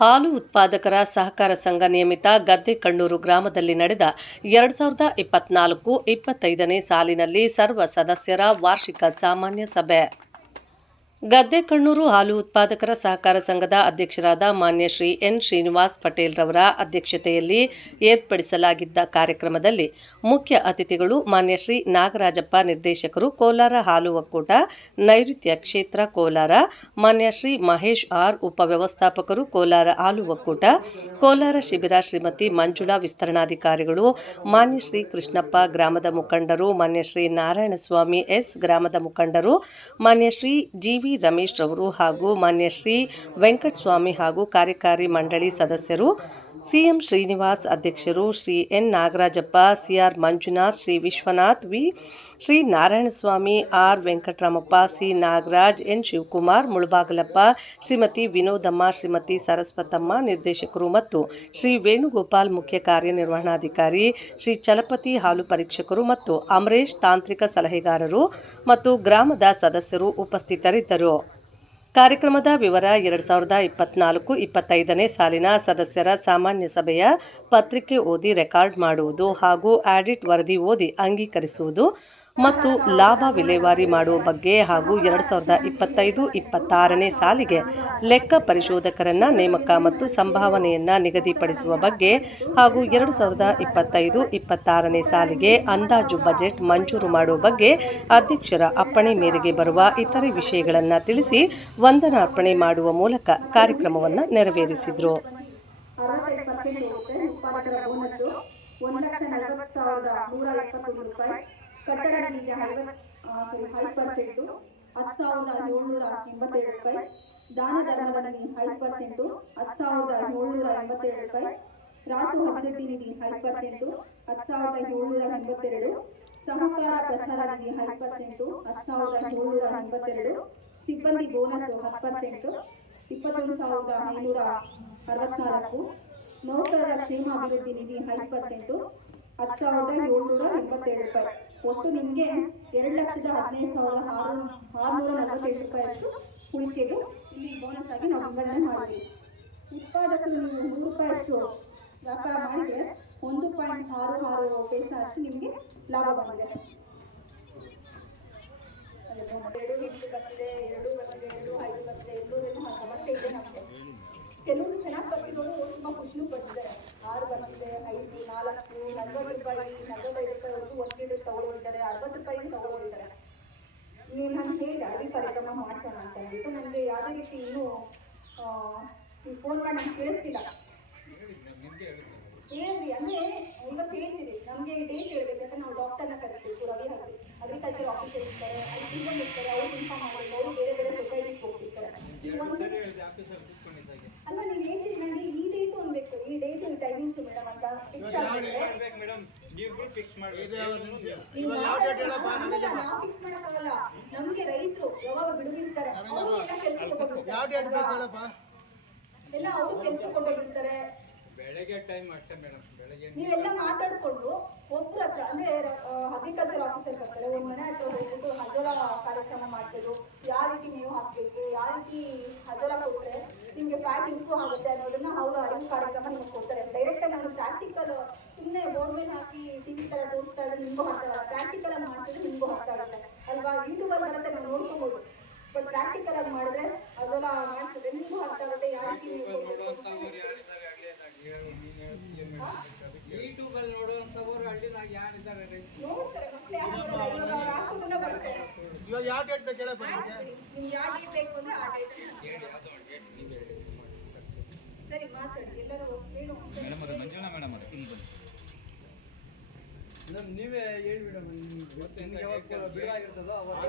ಹಾಲು ಉತ್ಪಾದಕರ ಸಹಕಾರ ಸಂಘ ನಿಯಮಿತ ಗದ್ದೆ ಕಣ್ಣೂರು ಗ್ರಾಮದಲ್ಲಿ ನಡೆದ ಎರಡು ಸಾವಿರದ ಇಪ್ಪತ್ನಾಲ್ಕು ಇಪ್ಪತ್ತೈದನೇ ಸಾಲಿನಲ್ಲಿ ಸರ್ವ ಸದಸ್ಯರ ವಾರ್ಷಿಕ ಸಾಮಾನ್ಯ ಸಭೆ. ಗದ್ದೆ ಕಣ್ಣೂರು ಹಾಲು ಉತ್ಪಾದಕರ ಸಹಕಾರ ಸಂಘದ ಅಧ್ಯಕ್ಷರಾದ ಮಾನ್ಯ ಶ್ರೀ ಎನ್ ಶ್ರೀನಿವಾಸ್ ಪಟೇಲ್ ರವರ ಅಧ್ಯಕ್ಷತೆಯಲ್ಲಿ ಏರ್ಪಡಿಸಲಾಗಿದ್ದ ಕಾರ್ಯಕ್ರಮದಲ್ಲಿ ಮುಖ್ಯ ಅತಿಥಿಗಳು ಮಾನ್ಯ ಶ್ರೀ ನಾಗರಾಜಪ್ಪ ನಿರ್ದೇಶಕರು ಕೋಲಾರ ಹಾಲು ಒಕ್ಕೂಟ, ನೈಋತ್ಯ ಕ್ಷೇತ್ರ ಕೋಲಾರ, ಮಾನ್ಯ ಶ್ರೀ ಮಹೇಶ್ ಆರ್ ಉಪವ್ಯವಸ್ಥಾಪಕರು ಕೋಲಾರ ಹಾಲು ಒಕ್ಕೂಟ, ಕೋಲಾರ ಶಿಬಿರ ಶ್ರೀಮತಿ ಮಂಜುಳಾ ವಿಸ್ತರಣಾಧಿಕಾರಿಗಳು, ಮಾನ್ಯ ಶ್ರೀ ಕೃಷ್ಣಪ್ಪ ಗ್ರಾಮದ ಮುಖಂಡರು, ಮಾನ್ಯ ಶ್ರೀ ನಾರಾಯಣಸ್ವಾಮಿ ಎಸ್ ಗ್ರಾಮದ ಮುಖಂಡರು, ಮಾನ್ಯ ಶ್ರೀ ಜಿ ವಿ ರಮೇಶ್ ರವರು ಹಾಗೂ ಮಾನ್ಯ ಶ್ರೀ ವೆಂಕಟಸ್ವಾಮಿ ಹಾಗೂ ಕಾರ್ಯಕಾರಿ ಮಂಡಳಿ ಸದಸ್ಯರು ಸಿಎಂ ಶ್ರೀನಿವಾಸ್ ಅಧ್ಯಕ್ಷರು Shri N Nagarajappa, CR Manjunath, Shri Vishwanath, V Shri Narayanaswamy R Venkataramappa, C Nagaraj, N Shivakumar, Mulabagalappa, Shrimati Vinodamma, Shrimati Saraswatamma ನಿರ್ದೇಶಕರು ಮತ್ತು ಶ್ರೀ ವೇಣುಗೋಪಾಲ್ ಮುಖ್ಯ ಕಾರ್ಯನಿರ್ವಹಣಾಧಿಕಾರಿ, ಶ್ರೀ ಚಲಪತಿ ಹಾಲು ಪರೀಕ್ಷಕರು ಮತ್ತು ಅಮರೇಶ್ ತಾಂತ್ರಿಕ ಸಲಹೆಗಾರರು ಮತ್ತು ಗ್ರಾಮದ ಸದಸ್ಯರು ಉಪಸ್ಥಿತರಿದ್ದರು. ಕಾರ್ಯಕ್ರಮದ ವಿವರ ಎರಡು ಸಾವಿರದ ಇಪ್ಪತ್ನಾಲ್ಕು ಇಪ್ಪತ್ತೈದನೇ ಸಾಲಿನ ಸದಸ್ಯರ ಸಾಮಾನ್ಯ ಸಭೆಯ ಪತ್ರಿಕೆ ಓದಿ ರೆಕಾರ್ಡ್ ಮಾಡುವುದು ಹಾಗೂ ಆಡಿಟ್ ವರದಿ ಓದಿ ಅಂಗೀಕರಿಸುವುದು. ಮತ್ತು ಲಾಭ ವಿಲೇವಾರಿ ಮಾಡುವ ಬಗ್ಗೆ ಹಾಗೂ ಎರಡು ಸಾವಿರದ ಇಪ್ಪತ್ತೈದು ಇಪ್ಪತ್ತಾರನೇ ಸಾಲಿಗೆ ಲೆಕ್ಕ ಪರಿಶೋಧಕರನ್ನ ನೇಮಕ ಮತ್ತು ಸಂಭಾವನೆಯನ್ನ ನಿಗದಿಪಡಿಸುವ ಬಗ್ಗೆ ಹಾಗೂ ಎರಡು ಸಾವಿರದ ಇಪ್ಪತ್ತೈದು ಇಪ್ಪತ್ತಾರನೇ ಸಾಲಿಗೆ ಅಂದಾಜು ಬಜೆಟ್ ಮಂಜೂರು ಮಾಡುವ ಬಗ್ಗೆ ಅಧ್ಯಕ್ಷರ ಅಪ್ಪಣೆ ಮೇರೆಗೆ ಬರುವ ಇತರೆ ವಿಷಯಗಳನ್ನು ತಿಳಿಸಿ ವಂದನಾರ್ಪಣೆ ಮಾಡುವ ಮೂಲಕ ಕಾರ್ಯಕ್ರಮವನ್ನು ನೆರವೇರಿಸಿದರು. ಒಂದು ಲಕ್ಷ ನಲವತ್ತು ಸಾವಿರದ ನೂರ ಎಪ್ಪತ್ತೊಂದು ರೂಪಾಯಿ. ಕಟ್ಟಡ ಐವತ್ತು ಸಾರಿ ಐದು ಪರ್ಸೆಂಟು ಹತ್ತು ಸಾವಿರದ ಏಳ್ನೂರ ಎಂಬತ್ತೇಳು ರೂಪಾಯಿ. ದಾನ ಧರ್ಮದ ನಿಧಿ ಐದು ಪರ್ಸೆಂಟು ಹತ್ತು ಸಾವಿರದ ಏಳ್ನೂರ ಎಂಬತ್ತೇಳು ರೂಪಾಯಿ. ರಾಸು ಅಭಿವೃದ್ಧಿ ನಿಧಿ ಐದು ಪರ್ಸೆಂಟು ಹತ್ತು ಸಾವಿರದ ಏಳ್ನೂರ ಎಂಬತ್ತೆರಡು. ಸಹಕಾರ ಪ್ರಚಾರ ನಿಧಿ ಐದು ಪರ್ಸೆಂಟು ಹತ್ತು ಸಾವಿರದ ಏಳ್ನೂರ ಎಂಬತ್ತೆರಡು. ಸಿಬ್ಬಂದಿ ಬೋನಸ್ ಹತ್ತು ಪರ್ಸೆಂಟು ಇಪ್ಪತ್ತೊಂದು ಸಾವಿರದ ಐನೂರ ಅರವತ್ತ್ನಾಲ್ಕು ನೌಕರರ ಕ್ಷೇಮ ಅಭಿವೃದ್ಧಿ ನಿಧಿ ಐದು ಪರ್ಸೆಂಟು ಹತ್ತು ಸಾವಿರದ ಏಳ್ನೂರ ಎಂಬತ್ತೇಳು ರೂಪಾಯಿ. ಒಟ್ಟು ನಿಮಗೆ ಎರಡು ಲಕ್ಷದ ಹದಿನೈದು ಸಾವಿರದ ಆರು ಆರುನೂರ ರೂಪಾಯಿ ರೂಪಾಯಿಯಷ್ಟು ಉಳಿಕೆದು ಇಲ್ಲಿ ಬೋನಸ್ ಆಗಿ ನಾವು ವಿಂಗಡಣೆ ಮಾಡಿದ್ವಿ. ಉತ್ಪಾದಕರು ನೀವು ನೂರು ರೂಪಾಯಿಯಷ್ಟು ವ್ಯಾಪಾರ ಮಾಡಿದರೆ ಒಂದು ಪಾಯಿಂಟ್ ಆರು ಆರು ಪೈಸ ಅಷ್ಟು ನಿಮಗೆ ಲಾಭ ಬಂದಿದೆ. ಎರಡು ಐದು ಬರ್ತಿದೆ ಎರಡೂರಲ್ಲಿ ಸಮಸ್ಯೆ ಇದೆ ನಮಗೆ ಕೆಲವರು ಚೆನ್ನಾಗಿ ಬರ್ತಿರೋರು ತುಂಬ ಖುಷಿನೂ ಪಡ್ತಿದ್ದಾರೆ ಆರು ಬರ್ತಿದೆ ಐದು ನಾಲ್ಕು ನಲ್ವತ್ತು ರೂಪಾಯಿ ನಲ್ವತ್ತೈದು ರೂಪಾಯಿವರೆಗೂ ಒಂದು ಲೀಟರ್ ತಗೊಳ್ಳೋರಿದ್ದಾರೆ ಅರವತ್ತು ರೂಪಾಯಿ ತಗೊಳ್ಳೋರಿದ್ದಾರೆ ನೀವು ನಾನು ಹೇಳಿದೆ ಅರವಿ ಕಾರ್ಯಕ್ರಮ ಮಾಡ್ಸೋಣ ಅಂತ ಹೇಳ್ಬಿಟ್ಟು ನನಗೆ ಯಾವುದೇ ರೀತಿ ಇನ್ನೂ ಫೋನ್ ಮಾಡಿ ನಮ್ಗೆ ಕೇಳಿಸ್ತಿಲ್ಲ. ಹೇಳಿದ್ರಿ ಅಂದರೆ ಇವತ್ತು ಹೇಳ್ತೀರಿ ನಮಗೆ ಡೇಟ್ ಹೇಳ್ಬೇಕಂದ್ರೆ ನಾವು ಡಾಕ್ಟರ್ನ ಕರೆಸ್ತೀವಿ ರವಿ ಹಾಕಿ ಅಗ್ರಿಕಲ್ಚರ್ ಆಫೀಸರ್ ಇರ್ತಾರೆ, ಅಲ್ಲಿ ಇರ್ತಾರೆ ಅವ್ರು ಇನ್ಫಾರ್ಮ್ ಮಾಡಬೇಕು ಅವರು ಬೇರೆ ಬೇರೆ ಸೊಸೈಟೀಸ್ ಹೋಗ್ತಿರ್ತಾರೆ ಒಂದು ಅಲ್ಲ ನೀವು ಹೇಳ್ತೀರಿ ನನಗೆ ಈ ಡೇಟ್ ಅನ್ಬೇಕು ಈ ಡೇಟ್ ಈ ಟೈಮಿಂಗ್ಸ್ ಮೇಡಮ್ ಅಂತ ಫಿಕ್ಸ್ ಆಗಿದ್ರೆ ಮೇಡಮ್ ನೀವು ಫಿಕ್ಸ್ ಮಾಡಿ ನೀವು ನಾವು ಫಿಕ್ಸ್ ಮಾಡಕ್ಕಾಗಲ್ಲ. ನಮ್ಗೆ ರೈತರು ಯಾವಾಗ ಬಿಡುವಿರ್ತಾರೆ ಯಾವ ಎಲ್ಲ ಅವರು ಕೆಲ್ಸಕ್ಕೆ ಹೋಗಿರ್ತಾರೆ ಬೆಳಗ್ಗೆ ಟೈಮ್ ಅಷ್ಟೇ ಮೇಡಮ್ ಬೆಳಗ್ಗೆ ನೀವೆಲ್ಲ ಮಾತಾಡ್ಕೊಂಡು ಒಬ್ರ ಹತ್ರ ಅಂದ್ರೆ ಅಗ್ರಿಕಲ್ಚರ್ ಆಫೀಸರ್ ಬರ್ತಾರೆ. ಒಂದ್ ಮನೆ ಹತ್ರ ಹೋಗ್ಬಿಟ್ಟು ಹಜರ ಕಾರ್ಯಕ್ರಮ ಮಾಡ್ತಿದ್ರು ಯಾವ ರೀತಿ ನೀವು ಹಾಕ್ಬೇಕು ಯಾವ ರೀತಿ ಹಜೋರ ನಿಮ್ಗೆ ಫ್ಯಾಟ್ ಇಂಪ್ರೂವ್ ಆಗುತ್ತೆ ಅನ್ನೋದನ್ನ ಅವರು ಅರಿವು ಕಾರ್ಯಕ್ರಮ ನಿಮಗೆ ಕೊಡ್ತಾರೆ. ಡೈರೆಕ್ಟ್ ನಾನು ಪ್ರಾಕ್ಟಿಕಲ್ ಸುಮ್ಮನೆ ಬೋರ್ಡ್ ಮೇಲೆ ಹಾಕಿ ಟಿವಿ ತರ ತೋರಿಸ್ತಾ ಇದ್ರೆ ನಿಮಗೂ ಆಗಲ್ಲ ಪ್ರಾಕ್ಟಿಕಲ್ ಆಗಿ ಮಾಡ್ತಿದ್ರೆ ನಿಮಗೂ ಅರ್ಥ ಆಗುತ್ತೆ. ಅಲ್ವಾ? ಯೂಟ್ಯೂಬಲ್ಲಿ ಬರುತ್ತೆ, ನಾವು ನೋಡ್ಕೋಬಹುದು ಬಟ್ ಪ್ರಾಕ್ಟಿಕಲ್ ಆಗಿ ಮಾಡಿದ್ರೆ ಅದೆಲ್ಲ ಮಾಡ್ತಿದ್ರೆ ನಿಮ್ಗೂ ಅರ್ಥ ಆಗುತ್ತೆ ಯಾವ ರೀತಿ ನೀವು ಯೂಟ್ಯೂಬಲ್ಲಿ ನೋಡುವಂಥವ್ರು ಹಳ್ಳಿನಾಗ ಯಾರಿದ್ದಾರೆ ರೀ ನೋಡ್ತಾರೆ ಮಕ್ಳು ಯಾರು ಬರಲ್ಲ ಇವಾಗ ಅವ್ರು ಹಾಕೋದನ್ನ ಬರುತ್ತೆ ಇವಾಗ ಯಾವ ಡೇಟ್ ಬೇಕು ಹೇಳಪ್ಪ ನಿಮಗೆ? ನಿಮ್ಗೆ ಯಾವ ಡೇಟ್ ಬೇಕು ಅಂದ್ರೆ ಆ ಡೇಟ್ ಸರಿ ಮಾತಾಡಿ. ಎಲ್ಲರೂ ಏನು ಮಂಜುಳಾ ಮೇಡಮ್ ಅದು ಇಲ್ಲಿ ಬನ್ನಿ. ಮೇಡಮ್ ನೀವೇ ಹೇಳಿ ಮೇಡಮ್ ನಿಮ್ಗೆ ಯಾವಾಗ ಬಿಡುವಾಗಿರ್ತದೋ ಅವಾಗ.